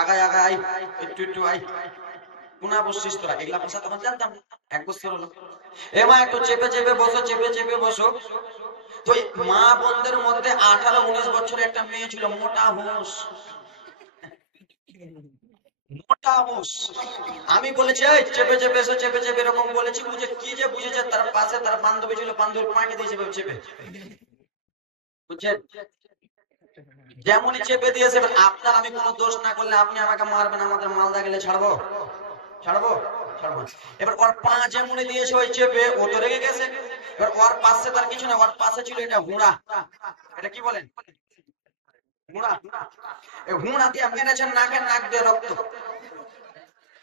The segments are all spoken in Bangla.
আগায় আগায় একটু একটু আই কোনা বসছিস তোরা, এগুলা ভাষা তখন জানতাম না, 1 বছর হলো। এ মা একটু চেপে চেপে বসো, চেপে চেপে বসো। তো মা বোনদের মধ্যে 18-19 বছরের একটা মেয়ে ছিল, মোটা হুঁস, মোটা হুঁস। আমি বলেছি এই চেপে চেপে এসো, চেপে চেপে এরকম বলেছি, বুঝে কি যে বুঝেছে, তার পাশে তার বান্ধবী ছিল, বান্ধবীর পাকে দিয়েছে চেপে, বুঝছেন? যেমনই চেপে দিয়েছে। আপনার আমি কোনো দোষ না করলে আপনি আমাকে মারবেন, আমাদের মালদা গেলে ছাড়বো? ছাড়বো? ছাড়বো না। এবার ওর পা যেমনই দিয়েছে ওই চেপে, ও তো রেগে গেছে। এবার ওর পাশে তার কিছু না, ওর পাশে ছিল এটা হুঁড়া। এটা কি বলেন? হুঁড়া। এই হুঁড়া দিয়ে মেরেছেন নাকে, নাক দিয়ে রক্ত।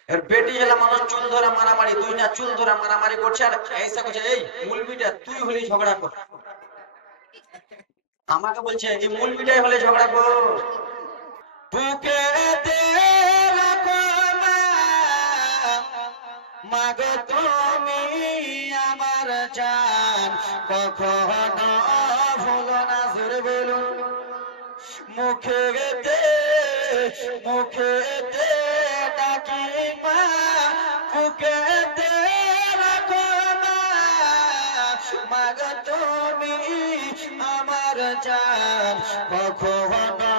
এর বেটি ছেলে মানুষ চুল ধরে মারামারি, 2টা চুল ধরে মারামারি করছে, আর এইসা করছে এই মুলবিটা তুই হলেই ঝগড়া কর। আমাকে বলছে এই মুলবিটাই হলে ঝগড়া কর। বুকেতে রাখো মা, মাগো তুমি আমার জান, কখনো ভুলো না, জোরে বলুন। মুখেতে মুখেতে ডাকি মা, বুকেতে রাখো মা, মাগো তুমি আমার জান, কখনো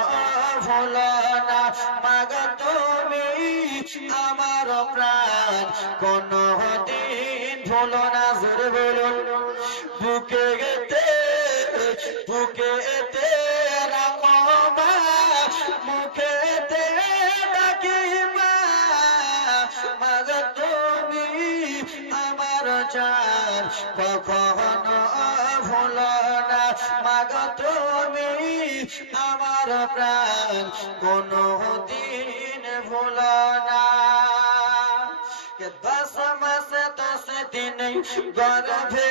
ভুলো না, মাগো তুমি আমার প্রাণ, কোনো দিন ভুলো না, জোরে বলুন। বুকেতে বুকেতে রাখো মা, মুখেতে ডাকি মা, মাগো তুমি আমার জান, কখনো ভুলো না, মাগো তুমি আমার প্রাণ, কোনো দিন ভুলো না। 10 মাসে 10 দিন গর্ভে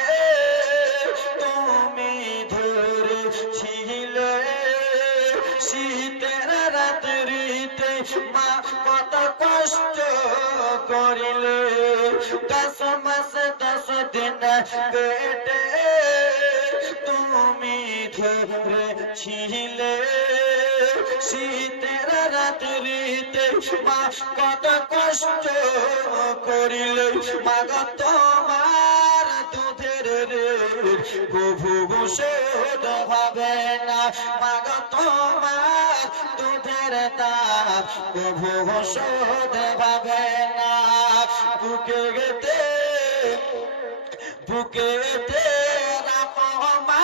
তুমি ধরেছিলে, শীতের রাত্রিতে মা কত কষ্ট করিলে। 10 মাসে 10 দিন পেটে তুমি ধরেছিলে, শীতের রাত্রিতে মা কত কষ্ট করিলে। মাগো তোমার দুধের কভু শোধ হবে না, মাগো তোমার দুধের দাম কভু শোধ হবে না। বুকেতে বুকেতে রাখো মা,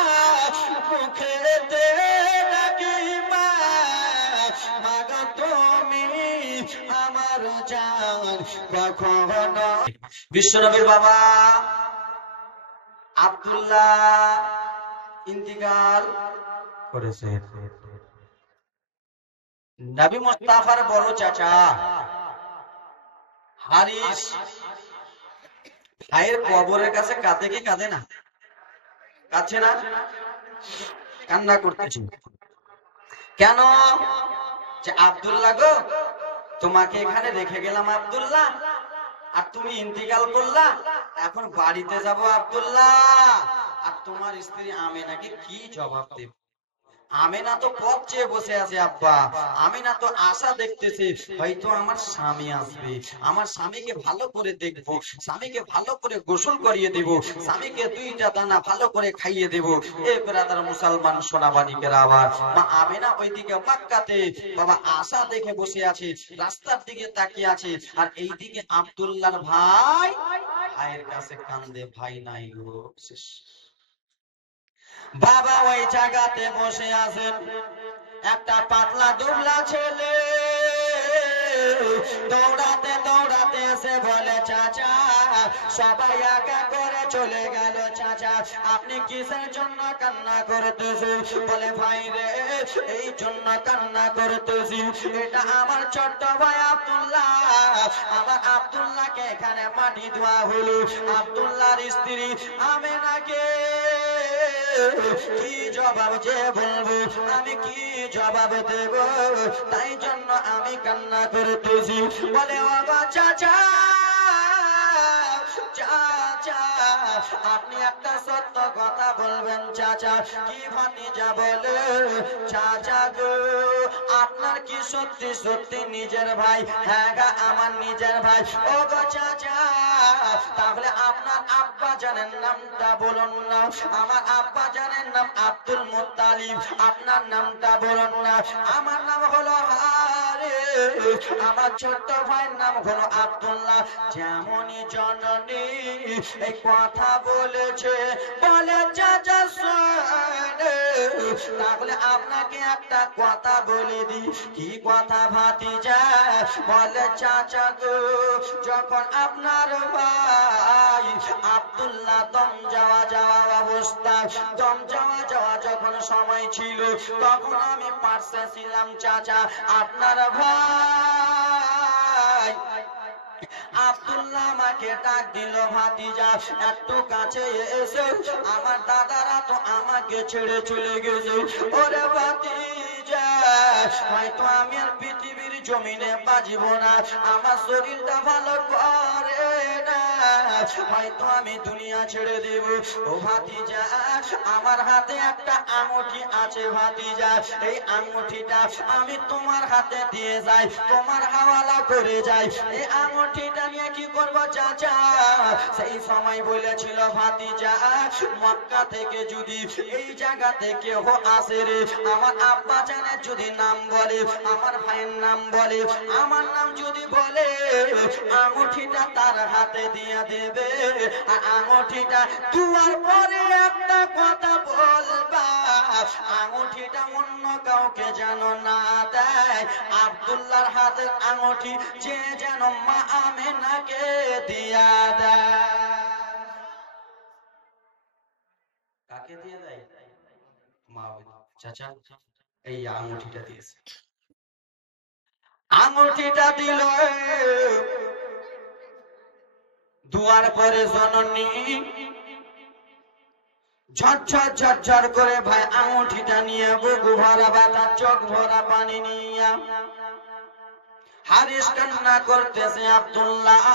মুখেতে ডাকি মা, মাগো তুমি আমার জান, কখনো। বিশ্বনবীর বাবা আব্দুল্লাহ ইন্তিকাল করেছে। নবী মুস্তাফার বড় চাচা হারিস ভাইয়ের কবরের কাছে কাঁদে কি কাঁদে না? কাঁদছে না? কান্না করতেছি কেন? যে আব্দুল্লাহ গো, তোমাকে এখানে রেখে গেলাম আব্দুল্লাহ, আর তুমি ইন্তিকাল করলা, এখন বাড়িতে যাব আব্দুল্লাহ, আর তোমার স্ত্রী আমেনাকে কি জবাব দেব? আমেনা তো পথ চেয়ে বসে আছে আব্বা, আমেনা তো আশা দেখতেছে হয়তো আমার স্বামী আসবে, আমার স্বামীকে ভালো করে দেখবো, স্বামীকে ভালো করে গোসল করিয়ে দেব, স্বামীকে 2টা দানা ভালো করে খাইয়ে দেব। এ ব্রাদার মুসলমান সোনাবানিকের আবার মা আমেনা ওইদিকে মক্কাতে বাবা আশা দেখে বসে আছে, রাস্তার দিকে তাকিয়ে আছে, আর এইদিকে আব্দুল্লাহর ভাই ভাইয়ের কাছে কান্দে, ভাই নাই গো, শেষ। বাবা ওই জায়গাতে বসে আছেন, একটা পাতলা দুবলা ছেলে দৌড়াতে দৌড়াতে এসে বলে চাচা, সবাই একা করে চলে গেল, চাচা আপনি কিসের জন্য কান্না করতেছেন? বলে ভাই রে, এই জন্য কান্না করতেছি, এটা আমার ছোট্ট ভাই আব্দুল্লাহ, আমার আব্দুল্লাহকে এখানে মাটি ধোয়া হলো, আব্দুল্লাহর স্ত্রী আমেনাকে কি জবাব যে বলবো, আমি কি জবাব দেব, তাই জন্য আমি কান্না করতেছি। বলে বাবা চাচা, চাচা আপনি একটা সত্য কথা বলবেন চাচা। কি ভাতিজা বলে, চাচা গো আপনার কি সত্যি সত্যি নিজের ভাই? হ্যাঁ গা আমার নিজের ভাই। ও গো চাচা তাহলে আপনার আব্বা জানের নামটা বলুন না। আমার আব্বা জানের নাম আব্দুল মুত্তালিব। আপনার নামটা বলুন না। আমার নাম হলো হারিস, আমার ছোট্ট ভাইয়ের নাম হলো আব্দুল্লাহ। যেমনই জননী এই কথা বলেছে, বলে চাচা শোনে, তাহলে আপনাকে একটা কথা বলে দি। কি কথা ভাতিজা? বলে চাচা গো যখন আপনার ভাই আব্দুল্লাহ দম যাওয়া অবস্থা, দম যাওয়া যখন সময় ছিল, তখন আমি পাশে ছিলাম চাচা। আপনার ভাই আব্দুল্লাহ আমাকে ডাক দিল, ভাতিজা একটু কাছে এসে, আমার দাদারা তো আমাকে ছেড়ে চলে গেছে। ওরে ভাতিজা হয়তো আমি আর পৃথিবীর জমিনে বাঁচব না, আমার শরীরটা ভালো করে না, হয়তো আমি দুনিয়া ছেড়ে দেব। ও ভাতিজা আমার হাতে একটা আঙুঠি আছে ভাতিজা, এই আঙুঠিটা আমি তোমার হাতে দিয়ে যাই, তোমার হাওয়ালা করে যাই। এই আঙুঠিটা নিয়ে কি করবো চাচা? সেই সময় বলেছিল ভাতিজা মক্কা থেকে যদি এই জায়গা থেকে হো আসে রে, আমার আব্বা জানের যদি নাম বলে, আমার ভাইয়ের নাম বলে, আমার নাম যদি বলে, আঙুঠিটা তার হাতে দিয়ে দেবে। আর আঙুঠিটা দুয়ার পরে একটা কথা বলবা, আঙুঠিটা অন্য কাউকে যেন না দেয়। আব্দুল্লাহর হাতের আঙুঠি যে যেন মা আমেনাকে দিয়া দেয়। কাকে দিয়ে দেয়? মা। চাচা এই আঙুঠিটা দিয়েছে, আঙুঠিটা দিল দুয়ার পরে জননী ঝরঝর ঝরঝর করে ভাই আঙুঠিটা নিয়ে বুকু ভরা ব্যথা, চোখ ভরা পানি নিয়ে হারিস কান্না করতেছে। আব্দুল্লাহ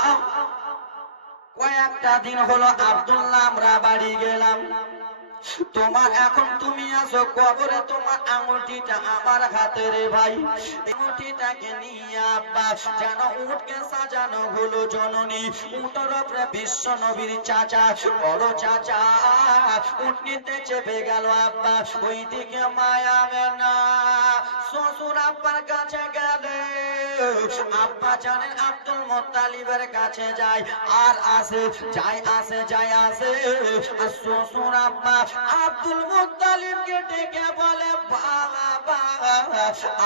কয়েকটা দিন হলো আব্দুল্লাহ আমরা বাড়ি গেলাম, তোমার এখন তুমি আসো কবরে, তোমার আঙুঠিটা আমার হাতে রে ভাই। আঙুঠিটাকে নিয়ে আব্বা যেন উটকে সাজানো হলো জননী, উটের উপরে বিশ্ব নবীর চাচা বড় চাচা উট নিতে চেপে গেল আব্বা। ওইদিকে মায়া মেনা শ্বশুর আব্বার কাছে গেলে, আব্বা জানেন আব্দুল মুত্তালিবের কাছে যায় আর আসে, যায় আসে যায় আসে। আর শ্বশুর আব্বা আব্দুল মুত্তালিবকে ডেকে বলে, বাবা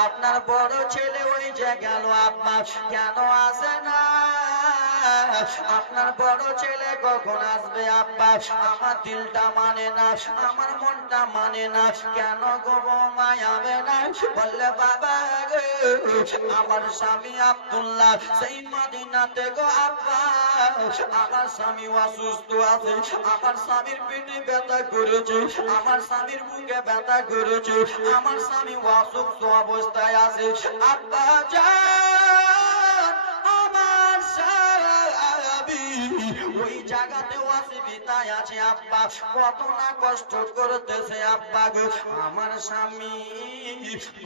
আপনার বড় ছেলে ওই যে গেল, আব্বা কেন আসে না? আপনার বড় ছেলে কখন আসবে আব্বা? আমার দিলটা মানে না, আমার মনটা মানে না, কেন গো মায়াবে না? বললে বাবা আমার স্বামী আব্দুল্লাহ সেই মদিনাতে গো আব্বা, আমার স্বামী অসুস্থ আছে, আমার স্বামীর পেটে ব্যথা করেছে, আমার স্বামীর বুকে ব্যথা করেছে, আমার স্বামী অসুস্থ অবস্থায় আছে আব্বা জান, আমার স্বামী ওই জায়গাতে অসুবিধায় আছে আব্বা, কত না কষ্ট করতেছে আব্বা গো। আমার স্বামী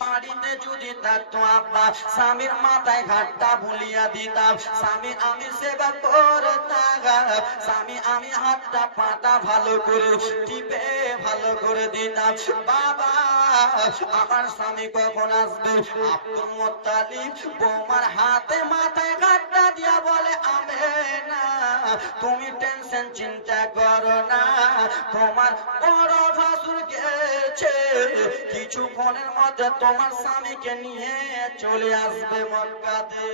বাড়িতে যদি থাকতো আব্বা, স্বামীর মাথায় ঘাটটা বুলিয়া দিতাম, স্বামী আমি সেবা করতাম, স্বামী আমি হাতটা পাটা ভালো করে টিপে ভালো করে দিতাম। বাবা আমার স্বামী কখন আসবে? আব্দুল মুত্তালিব বৌমার হাতে মাথায় ঘাটটা দিয়া বলে, আমেনা তুমি টেনশন চিন্তা করো না, তোমার বড় ভাসুর গেছে, কিছুক্ষণের মধ্যে তোমার স্বামীকে নিয়ে চলে আসবে মক্কাতে।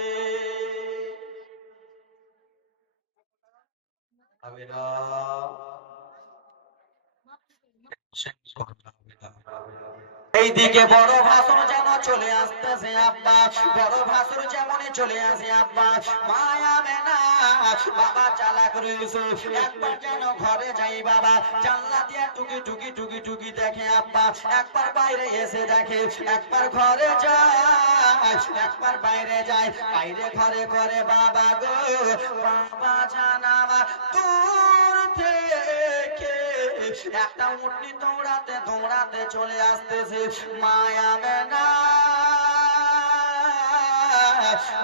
এইদিকে বড় ভাসুর যেন চলে আসতেছে আব্বা, বড় ভাসুর যেমন চলে আসে আব্বা, মায়া মেনা বাবা চালাক রয়েছে, একবার যেন ঘরে যাই বাবা, জানলা দিয়ে টুকি টুকি টুকি টুকি দেখে আব্বা, একবার বাইরে এসে দেখে, একবার ঘরে যায়, একবার বাইরে যায়, বাইরে ঘরে ঘরে বাবা গো, বাবা জানাবা দূর থেকে একটা উটনি দৌড়াতে দৌড়াতে চলে আসতেছে। মায়াবে না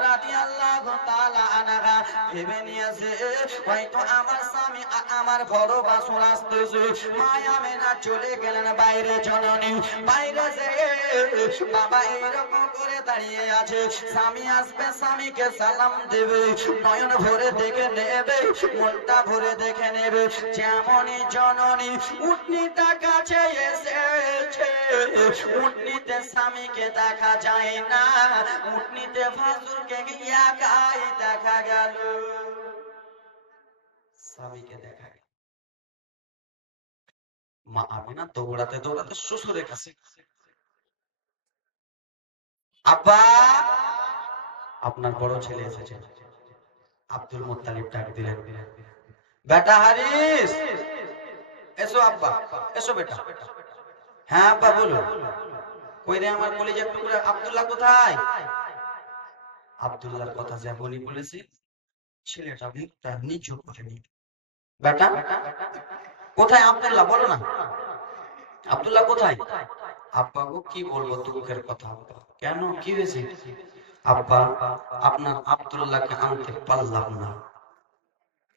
রাদিয়াল্লাহু তাআলা আনহা ভেবে নিয়েছে হয়তো আমার স্বামী আমার বড় বাসুর আসতেছে। মায়ামেনা চলে গেলেন বাইরে। জননী বাইরে যেয়ে বাবা এইরকম করে দাঁড়িয়ে আছে। স্বামী আসবে, স্বামীকে সালাম দেবে, নয়ন ভরে দেখে নেবে, মনটা ভরে দেখে নেবে। যেমনই জননী উটনিটা কাছে এসেছে, উটনিতে স্বামীকে দেখা যায় না, উটনিতে ভাসুরকে একাই দেখা গেল। স্বামীকে দেখা গেল। মা আমিনা দৌড়াতে দৌড়াতে শ্বশুরের কাছে, আব্বা আপনার বড় ছেলে এসেছে। আব্দুল মুত্তালিব ডাক দিলেন, বেটা হারিস এসো। আব্বা এসো বেটা। হ্যাঁ আব্বা বলো। কই রে আমার কলিজার টুকরা আব্দুল্লাহ কোথায়? আব্দুল্লাহর কথা যেমনই বলেছি ছেলেটা মুখটা নিচু করে নি। বেটা কোথায় আব্দুল্লাহ বলো না, আব্দুল্লাহ কোথায়? আব্বা গো কি বলবো দুঃখের কথা। আব্বা কেন, কি হয়েছে? আব্বা আপনার আব্দুল্লাহকে আনতে পারলাম না।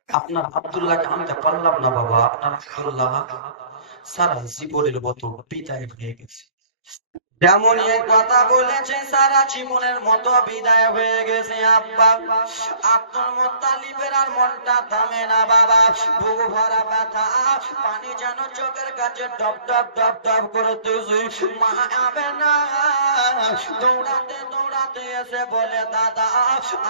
আপনার আব্দুল্লাহকে আনতে পারলাম না বাবা। আপনার আব্দুল্লাহ সারা জীবনের মতো বিদায় হয়ে গেছে। যেমন এই কথা বলেছে সারা জীবনের মতো বিদায় হয়ে গেছে। আব্বা আব্দুল মুত্তালিবের আর মনটা থামে না বাবা। বুক ভরা ব্যথা, পানি যেন চোখের কাছে ডব ডব ডব ডব করতেছে। মা আমেনা দৌড়াতে দৌড়াতে এসে বলে, দাদা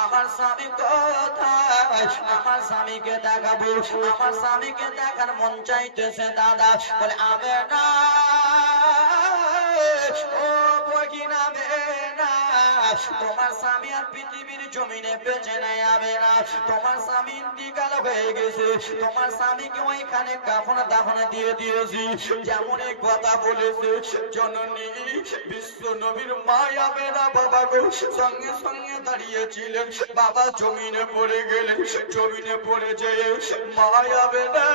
আমার স্বামী কোথায়? আমার স্বামীকে দেখাবো, আমার স্বামীকে দেখার মন চাইতেছে। দাদা বলে, আমেনা ও বগিনা মেনা, তোমার স্বামী আর পৃথিবীর জমিনে বেঁচে নাই হবে না। তোমার স্বামী ইন্তিকাল হয়ে গেছে, তোমার স্বামীকে ওইখানে কাফন দাফন দিয়ে দিয়েছি। যেমন এই কথা বলেছে জননী বিশ্ব নবীর মা হবে না বাবা গো, সঙ্গে সঙ্গে দাঁড়িয়েছিলেন। বাবা জমিনে পড়ে গেলেন, জমিনে পড়ে যেয়ে মা হবে না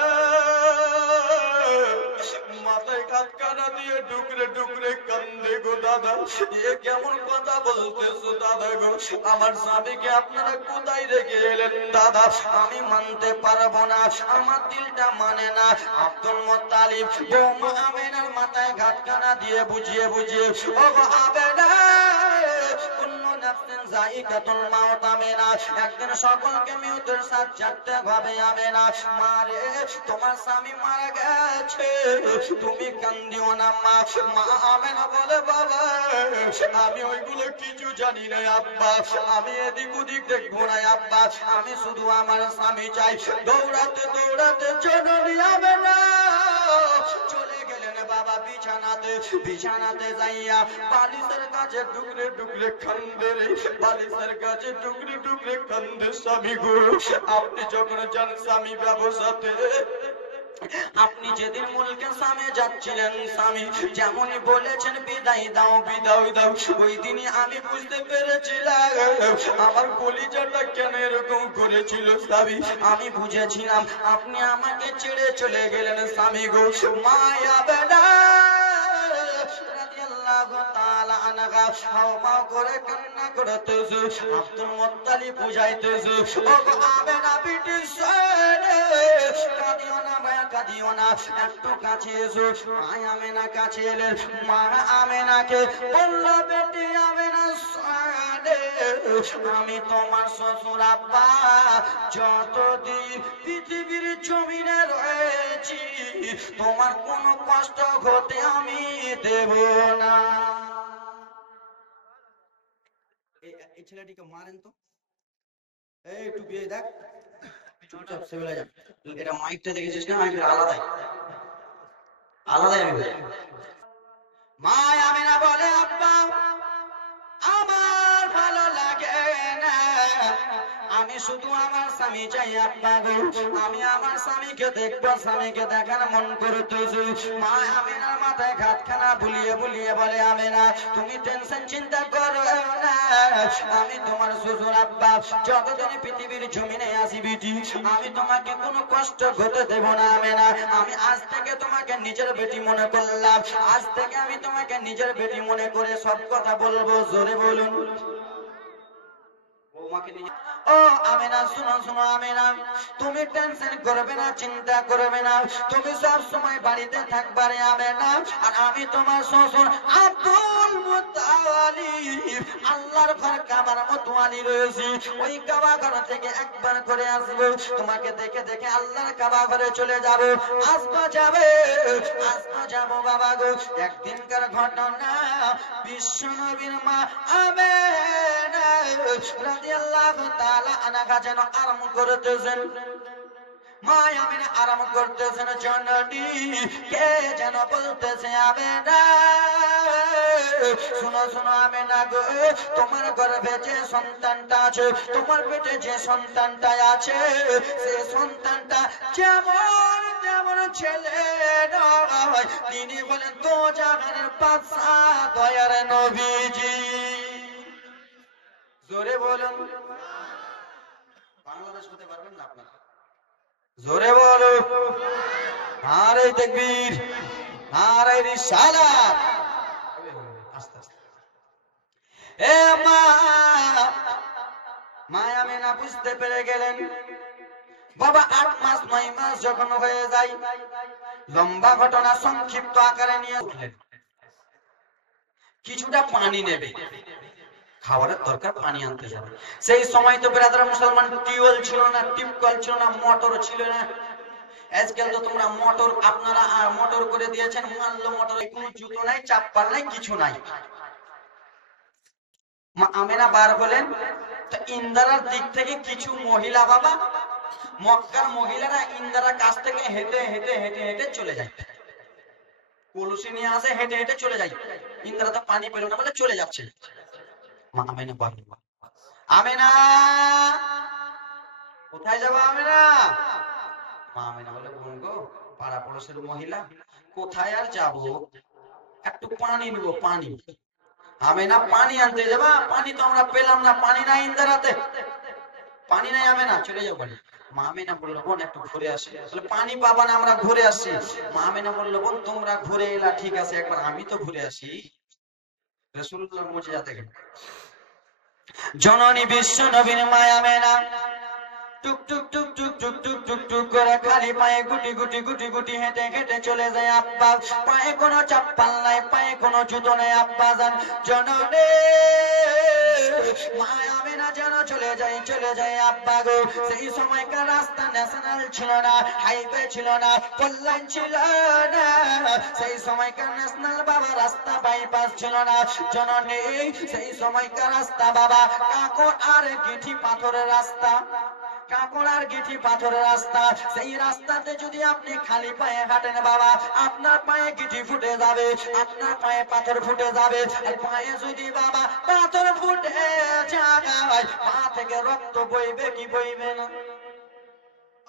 মাথায় কাটকানা দিয়ে ডুকরে ডুকরে কান্দে গো। দাদা এ কেমন কথা বলতেছো দাদা গো? আমার স্বামীকে আপনারা কোথায় রেখে এলেন? দাদা আমি মানতে পারবো না, আমার দিলটা মানে না। আব্দুল মুত্তালিব বৌমা আমেনার মাথায় ঘাটকানা দিয়ে বুঝিয়ে বুঝিয়ে, ও গো আমেনা একদিন সকলকে মৃত্যুর সাথ চাটতে হবে হবে না। মারে তোমার স্বামী মারা গেছে, তুমি কান্দিও না মা। মা আমেনা বলে, বাবা আমি ওইগুলো কিছু জানি না আব্বা, আমি এদিক ওদিক দেখবো না আব্বা, আমি শুধু আমার স্বামী চাই। দৌড়াতে দৌড়াতে জননী আমেনা চলে গেলেন বাবা বিছানাতে। বিছানাতে যাইয়া বালিশের কাছে টুকরে টুকরে কান্দে রে, বালিশের কাছে টুকরে টুকরে কান্দে। স্বামী গো আপনি যখন যান স্বামী ব্যবসাতে, আপনি যেদিন মুলকে সামে যাচ্ছিলেন স্বামী যেমনই বলেছেন বিদায় দাও বিদায় দাও, ওই দিনই আমি বুঝতে পেরেছিলাম আমার কলিজাটা কেন এরকম করেছিল স্বামী। আমি বুঝেছিলাম আপনি আমাকে ছেড়ে চলে গেলেন স্বামী গো। মায়া বেডা করে কান্না করতেছে। আব্দুল মুত্তালিব বুঝাইতেছে, ও আমেনা বিটি কাঁদিও না ভাইয়া কাঁদিও না, একটু কাছে এসো। মা আমেনা কাছে এলেন। মা আমেনাকে বলল, বেটি আমেনা আমি তোমার শ্বশুর আব্বা, যতদিন পৃথিবীর জমিনে রয়েছি তোমার কোনো কষ্ট হতে আমি দেব না। এই ছেলেটিকে মারেন তো, এই একটু বিয়ে দেখ, চুপচাপ সেবেলা যা। এটা মাইকটা দেখেছিস না, মাইকটা আলাদাই আলাদাই। মা আমেনা বলে, আব্বা আমার ভালো লাগে না, আমি শুধু আমার স্বামী চাই আব্বা গো, আমি আমার স্বামীকে দেখবো, স্বামীকে দেখার মন করতেছে। মা আমেনার মাথায় হাতখানা বুলিয়ে বুলিয়ে বলে, আমেনা তুমি টেনশন চিন্তা করো না, আমি তোমার শ্বশুর আব্বা যতদিন পৃথিবীর জমিনে আসি বেটি, আমি তোমাকে কোনো কষ্ট হতে দেব না আমেনা। আমি আজ থেকে তোমাকে নিজের বেটি মনে করলাম, আজ থেকে আমি তোমাকে নিজের বেটি মনে করে সব কথা বলবো। জোরে বলুন। ও আমেনা শুনো শুনো আমেনা, তুমি টেনশন করবে না, চিন্তা করবে না, তুমি সব সময় বাড়িতে থাকবা রে আমেনা। আর আমি তোমার শ্বশুর আব্দুল মুত্তালিব, আল্লাহর ঘর কাবার মতওয়ালি রয়েছি, ওই কাবা ঘর থেকে একবার করে আসবো, তোমাকে দেখে দেখে আল্লাহর কাবা ঘরে চলে যাবো। আসবো যাবে, আসবো যাবো বাবা গো। একদিনকার ঘটনা, বিশ্ব নবীর মা আমেনা রাদিয়াল্লাহু তাআলা আনহা যেন আরাম করতেছেন, মা আমেনা আরাম করতেছেন, জননী কে যেন বলতেছে, আমেনা শুনো শুনো আমেনা গো, তোমার গর্ভে যে সন্তানটা আছে, তোমার পেটে যে সন্তানটা আছে, সে সন্তানটা যেমন তেমন ছেলে নয়, তিনি বলেন দো জাহানের বাদশাহ দয়ার নবীজি। জোরে বলুন। বাংলাদেশ হতে পারবেন না আপনারা? জোরে বলো। নারে তাকবীর, নারে রিসালাত। আস্তে আস্তে। এ মা, মা আমেনা বুঝতে পেরে গেলেন, বাবা 8 মাস 9 মাস যখন হয়ে যায়, লম্বা ঘটনা সংক্ষিপ্ত আকারে নিয়ে উঠলেন। কিছুটা পানি নেবে, খাবারের দরকার, পানি আনতে যাবে। সেই সময় তো ব্রাদার মুসলমান টিউবওয়েল ছিল না, টিউবকল ছিল না, মোটর ছিল না। আজকাল তো তোমরা মোটর, আপনারা মোটর করে দিয়েছেন, মানলো মোটরে কোনো জুতো নাই, চাপ্পাল নাই, কিছু নাই। মা আমেনা বার হলেন, তো ইন্দারার দিক থেকে কিছু মহিলা, বাবা মক্কার মহিলারা ইন্দারার কাছ থেকে হেঁটে হেঁটে হেঁটে হেঁটে চলে যায়, কলসি নিয়ে আসে, হেঁটে হেঁটে চলে যায়। ইন্দারা তো পানি পেল না বলে চলে যাচ্ছে। মা আমেনা বার হলো, আমেনা কোথায় যাবো আমেনা? মা আমেনা বলে, বোন গো, পাড়া পড়োশের মহিলা, কোথায় আর যাব, একটু পানি নেবো, পানি। আমেনা পানি আনতে যাবা, পানি তো আমরা পেলাম না, পানি নাই ইন্দারাতে, পানি নাই আমেনা, চলে যাও বাড়ি। মা আমেনা বললো, বোন একটু ঘুরে আসি। বলে পানি পাবা না, আমরা ঘুরে আসি। মা আমেনা বললো, বোন তোমরা ঘুরে এলা ঠিক আছে, একবার আমি তো ঘুরে আসি। রাসূলুল্লাহ মুজিজা দেখেন, জননী বিশ্ব নবীর মা আমেনা টুক টুক টুক টুক টুক টুক টুক টুক করে খালি পায়ে গুটি গুটি গুটি গুটি হেঁটে হেঁটে চলে যায় আব্বা। পায়ে কোনো চাপ্পাল নাই, পায়ে কোনো জুতো নেই আব্বা জান। জননী মা আমেনা যেন চলে যায় আব্বা গো। সেই সময়কার রাস্তা ন্যাশনাল ছিল না, হাইওয়ে ছিল না, কল্যাণ ছিল না, সেই সময়কার ন্যাশনাল বাবা রাস্তা বাইপাস ছিল না। জননী সেই সময়কার রাস্তা বাবা কাকর আর গিঠি পাথরের রাস্তা, কাকর আর গিঠি পাথরের রাস্তা। সেই রাস্তাতে যদি আপনি খালি পায়ে হাঁটেন বাবা, আপনার পায়ে গিঠি ফুটে যাবে, আপনার পায়ে পাথর ফুটে যাবে। আর পায়ে যদি বাবা পাথর ফুটে যায়, পা থেকে রক্ত বইবে কি বইবে না?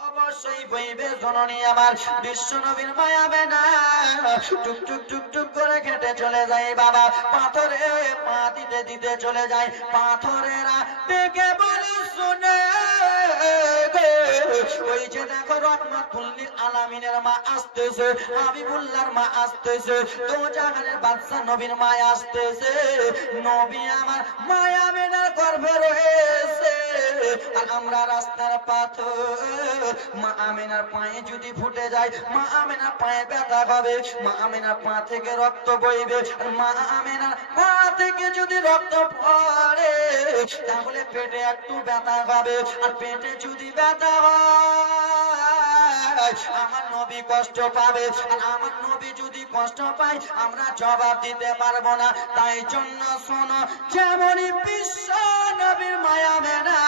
অবশ্যই বইবে। জননী আমার বিশ্ব নবীর মা আমেনা টুক টুক টুক টুক করে হেঁটে চলে যায় বাবা, পাথরে পা দিতে দিতে চলে যায়। পাথরেরা ডেকে বলে, শুনে ওই যে দেখো রহমাতুল লিল আলামিনের মা আসতেছে, হাবিবুল্লাহর মা আসতেছে, দো জাহানের বাদশা নবীর মা আসতেছে। নবী আমার মা আমেনার গর্ভে রয়েছে, আর আমরা রাস্তার পাথর। মা আমেনার পায়ে যদি ফুটে যায়, মা আমেনার পায়ে ব্যথা হবে, মা আমেনার পা থেকে রক্ত বইবে। আর মা আমেনার পা থেকে যদি রক্ত পড়ে, তাহলে পেটে একটু ব্যথা হবে। আর পেটে যদি ব্যথা হয়, আমার নবী কষ্ট পাবে। আর আমার নবী যদি কষ্ট পায়, আমরা জবাব দিতে পারবো না। তাই জন্য শোনো, যেমনই বিশ্ব নবীর মায়া আমেনা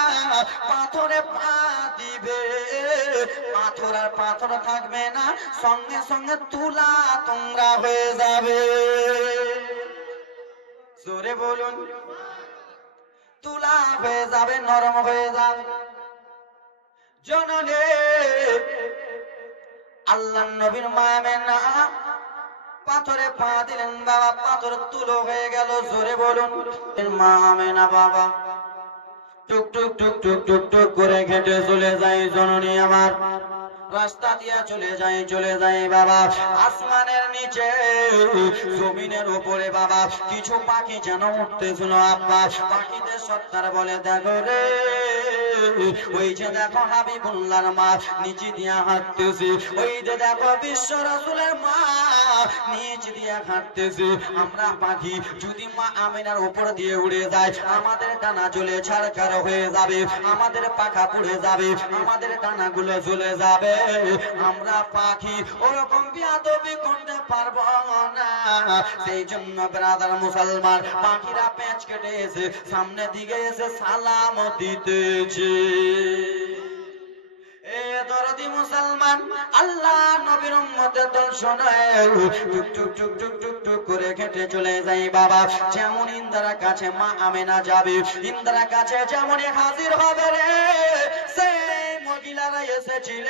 পাথরে পা দিবে, পাথর আর পাথর থাকবে না, সঙ্গে সঙ্গে তুলা তোমরা হয়ে যাবে। জোরে বলুন। তুলা হয়ে যাবে, নরম হয়ে যাবে। জননী আল্লাহর নবীর মা আমেনা পাথরে পা দিলেন বাবা, পাথর তুলো হয়ে গেল। জোরে বলুন মা আমেনা বাবা টুক টুক টুক টুক টুক টুক করে হেঁটে চলে যায় জননী আমার, রাস্তা দিয়া চলে যায় বাবা। আসমানের নিচে জমিনের উপরে বাবা কিছু পাখি যেন উঠতেছিল আব্বা। পাখিদের সত্তার বলে দেখো রে, ওই যে দেখো হাবিবুল্লাহর মা নিচে দিয়া হাঁটতেছে, ওই যে দেখো বিশ্ব রাসূলের মা নিচে দিয়া হাঁটতেছে। আমরা পাখি যদি মা আমিনার উপর দিয়ে উড়ে যায়, আমাদের ডানা জ্বলে ছারখার হয়ে যাবে, আমাদের পাখা পুড়ে যাবে, আমাদের ডানাগুলো জ্বলে যাবে। আমরা পাখি ওরকম বিয়াদবি করতে পারবো না। সেই জন্য ব্রাদার মুসলমান পাখিরা পেঁচ কেটে এসে সামনে দিকে এসে সালাম দিতেছে। এ দরদি মুসলমান আল্লাহ নবীর উম্মতের দল শোনায় টুক টুক টুক টুক টুক টুক করে হেঁটে চলে যায় বাবা। যেমন ইন্দ্রার কাছে মা আমেনা যাবে, ইন্দ্রার কাছে যেমনই হাজির হবে রে, সেই মহিলারা এসেছিল।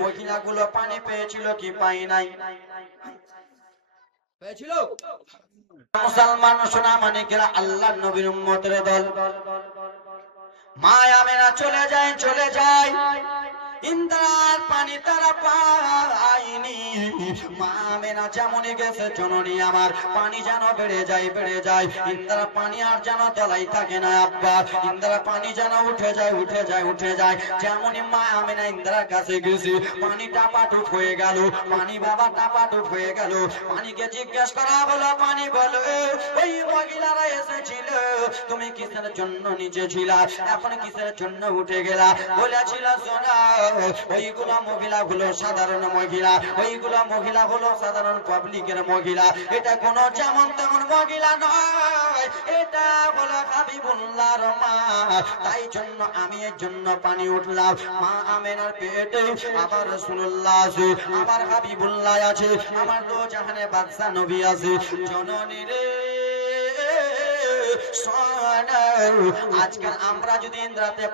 মহিলাগুলো পানি পেয়েছিল কি পাই নাই? পেয়েছিল। মুসলমান শোনা মানে গেলা আল্লাহ নবীর উম্মতের দল। মা আমেনা চলে যায় ইন্দ্রার পানি তারা পায়নি। মা আমেনা যেমনই গেছে জননী আমার, পানি যেন বেড়ে যায়। ইন্দ্রা পানি আর যেন তলাই থাকে না আব্বা, ইন্দ্রা পানি যেন উঠে যায়। যেমনই মা আমেনা ইন্দ্রার কাছে গেছে, পানি টাপাটুপ হয়ে গেল, পানি বাবা টাপাটুপ হয়ে গেল। পানিকে জিজ্ঞেস করা হলো, পানি বলো ওই মহিলারা এসেছিল, তুমি কিসের জন্য নিচে ছিলা, এখন কিসের জন্য উঠে গেলা? বলেছিল শোনা, ওইগুলা মহিলা হলো সাধারণ মহিলা, ওইগুলা মহিলা হলো সাধারণ পাবলিকের মহিলা, এটা কোনো যেমন তেমন মহিলা নয়, এটা হলো হাবিবুল্লাহর মা। তাই জন্য আমি এর জন্য পানি উঠলাম। মা আমেনার পেটে আবার রাসূলুল্লাহ আছে, আবার হাবিবুল্লাহ আছে, আমার দো জাহানে বাদশা নবী আছে। জননী রে শোনো, আজকাল আমরা যদি ইন্দ্রাতে